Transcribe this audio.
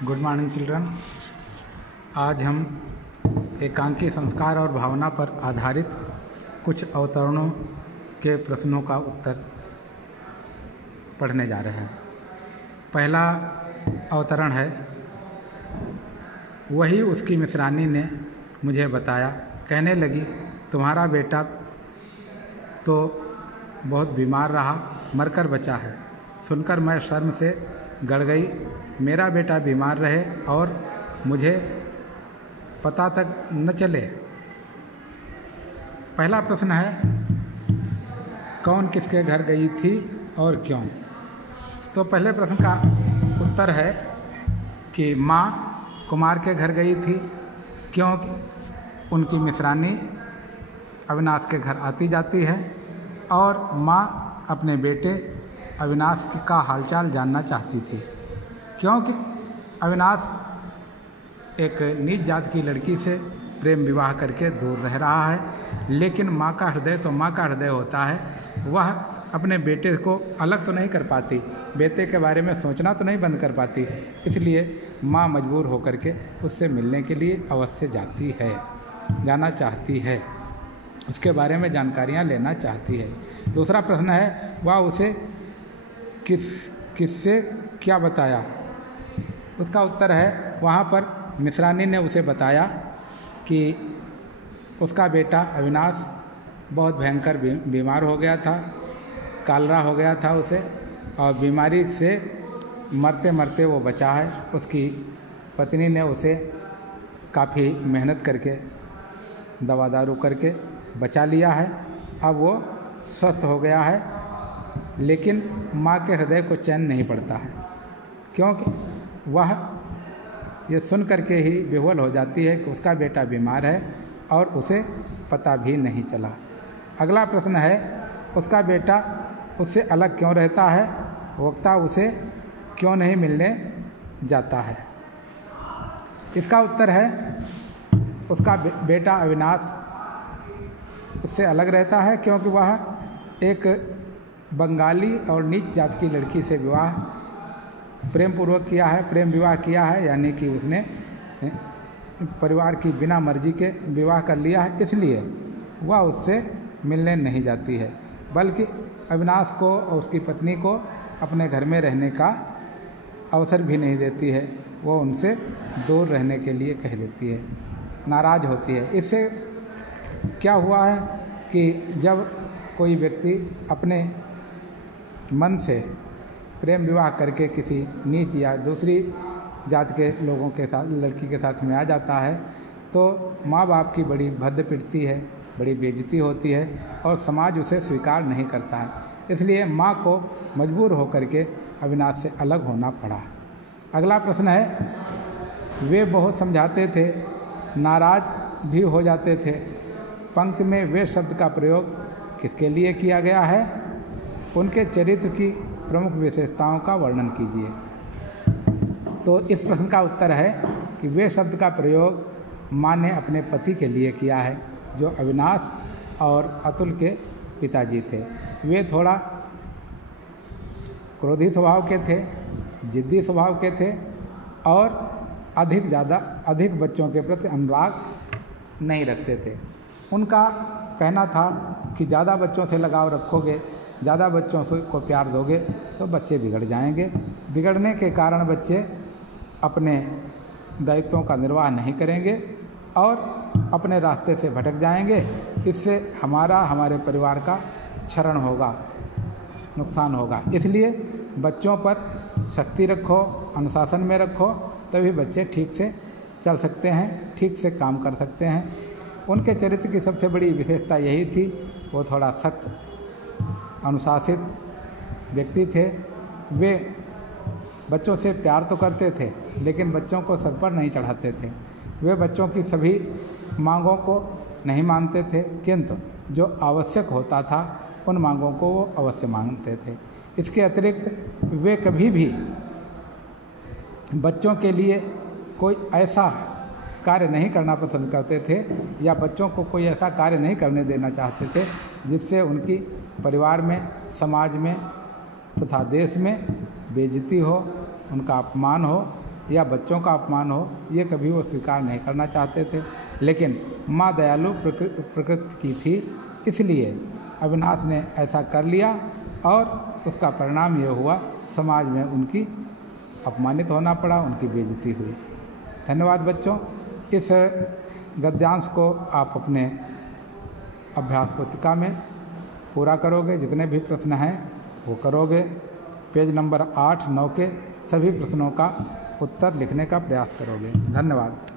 Good morning children. आज हम एकांकी संस्कार और भावना पर आधारित कुछ अवतरणों के प्रश्नों का उत्तर पढ़ने जा रहे हैं। पहला अवतरण है, वही उसकी मित्रानी ने मुझे बताया, कहने लगी तुम्हारा बेटा तो बहुत बीमार रहा, मरकर बचा है। सुनकर मैं शर्म से गड़ गई। मेरा बेटा बीमार रहे और मुझे पता तक न चले। पहला प्रश्न है, कौन किसके घर गई थी और क्यों? तो पहले प्रश्न का उत्तर है कि माँ कुमार के घर गई थी, क्योंकि उनकी मित्रानी अविनाश के घर आती जाती है और माँ अपने बेटे अविनाश का हालचाल जानना चाहती थी, क्योंकि अविनाश एक नीच जात की लड़की से प्रेम विवाह करके दूर रह रहा है। लेकिन माँ का हृदय तो माँ का हृदय होता है, वह अपने बेटे को अलग तो नहीं कर पाती, बेटे के बारे में सोचना तो नहीं बंद कर पाती। इसलिए माँ मजबूर होकर के उससे मिलने के लिए अवश्य जाती है, जाना चाहती है, उसके बारे में जानकारियाँ लेना चाहती है। दूसरा प्रश्न है, वह उसे किससे क्या बताया? उसका उत्तर है, वहाँ पर मित्रानी ने उसे बताया कि उसका बेटा अविनाश बहुत भयंकर बीमार हो गया था, कालरा हो गया था उसे, और बीमारी से मरते मरते वो बचा है। उसकी पत्नी ने उसे काफ़ी मेहनत करके दवा दारू करके बचा लिया है। अब वो स्वस्थ हो गया है, लेकिन माँ के हृदय को चैन नहीं पड़ता है, क्योंकि वह ये सुन करके ही विह्वल हो जाती है कि उसका बेटा बीमार है और उसे पता भी नहीं चला। अगला प्रश्न है, उसका बेटा उससे अलग क्यों रहता है? वक्ता उसे क्यों नहीं मिलने जाता है? इसका उत्तर है, उसका बेटा अविनाश उससे अलग रहता है क्योंकि वह एक बंगाली और नीच जात की लड़की से प्रेम पूर्वक किया है, प्रेम विवाह किया है, यानी कि उसने परिवार की बिना मर्जी के विवाह कर लिया है। इसलिए वह उससे मिलने नहीं जाती है, बल्कि अविनाश को और उसकी पत्नी को अपने घर में रहने का अवसर भी नहीं देती है। वो उनसे दूर रहने के लिए कह देती है, नाराज़ होती है। इससे क्या हुआ है कि जब कोई व्यक्ति अपने मन से प्रेम विवाह करके किसी नीच या दूसरी जात के लोगों के साथ, लड़की के साथ में आ जाता है, तो माँ बाप की बड़ी भद्द पिटती है, बड़ी बेइज्जती होती है और समाज उसे स्वीकार नहीं करता है। इसलिए माँ को मजबूर होकर के अविनाश से अलग होना पड़ा। अगला प्रश्न है, वे बहुत समझाते थे, नाराज भी हो जाते थे। पंक्ति में वे शब्द का प्रयोग किसके लिए किया गया है? उनके चरित्र की प्रमुख विशेषताओं का वर्णन कीजिए। तो इस प्रश्न का उत्तर है कि वे शब्द का प्रयोग माँ ने अपने पति के लिए किया है, जो अविनाश और अतुल के पिताजी थे। वे थोड़ा क्रोधी स्वभाव के थे, जिद्दी स्वभाव के थे और अधिक बच्चों के प्रति अनुराग नहीं रखते थे। उनका कहना था कि ज़्यादा बच्चों से लगाव रखोगे, ज़्यादा बच्चों को प्यार दोगे तो बच्चे बिगड़ जाएंगे। बिगड़ने के कारण बच्चे अपने दायित्वों का निर्वाह नहीं करेंगे और अपने रास्ते से भटक जाएंगे। इससे हमारे परिवार का क्षरण होगा, नुकसान होगा। इसलिए बच्चों पर सख्ती रखो, अनुशासन में रखो, तभी बच्चे ठीक से चल सकते हैं, ठीक से काम कर सकते हैं। उनके चरित्र की सबसे बड़ी विशेषता यही थी, वो थोड़ा सख्त अनुशासित व्यक्ति थे। वे बच्चों से प्यार तो करते थे, लेकिन बच्चों को सर पर नहीं चढ़ाते थे। वे बच्चों की सभी मांगों को नहीं मानते थे, किंतु जो आवश्यक होता था उन मांगों को वो अवश्य मांगते थे। इसके अतिरिक्त वे कभी भी बच्चों के लिए कोई ऐसा कार्य नहीं करना पसंद करते थे या बच्चों को कोई ऐसा कार्य नहीं करने देना चाहते थे जिससे उनकी परिवार में, समाज में तथा देश में बेइज्जती हो, उनका अपमान हो। या बच्चों का अपमान हो, ये कभी वो स्वीकार नहीं करना चाहते थे। लेकिन माँ दयालु प्रकृति की थी, इसलिए अविनाश ने ऐसा कर लिया और उसका परिणाम ये हुआ, समाज में उनकी अपमानित होना पड़ा, उनकी बेइज्जती हुई। धन्यवाद बच्चों। इस गद्यांश को आप अपने अभ्यास पुस्तिका में पूरा करोगे, जितने भी प्रश्न हैं वो करोगे। पेज नंबर 8, 9 के सभी प्रश्नों का उत्तर लिखने का प्रयास करोगे। धन्यवाद।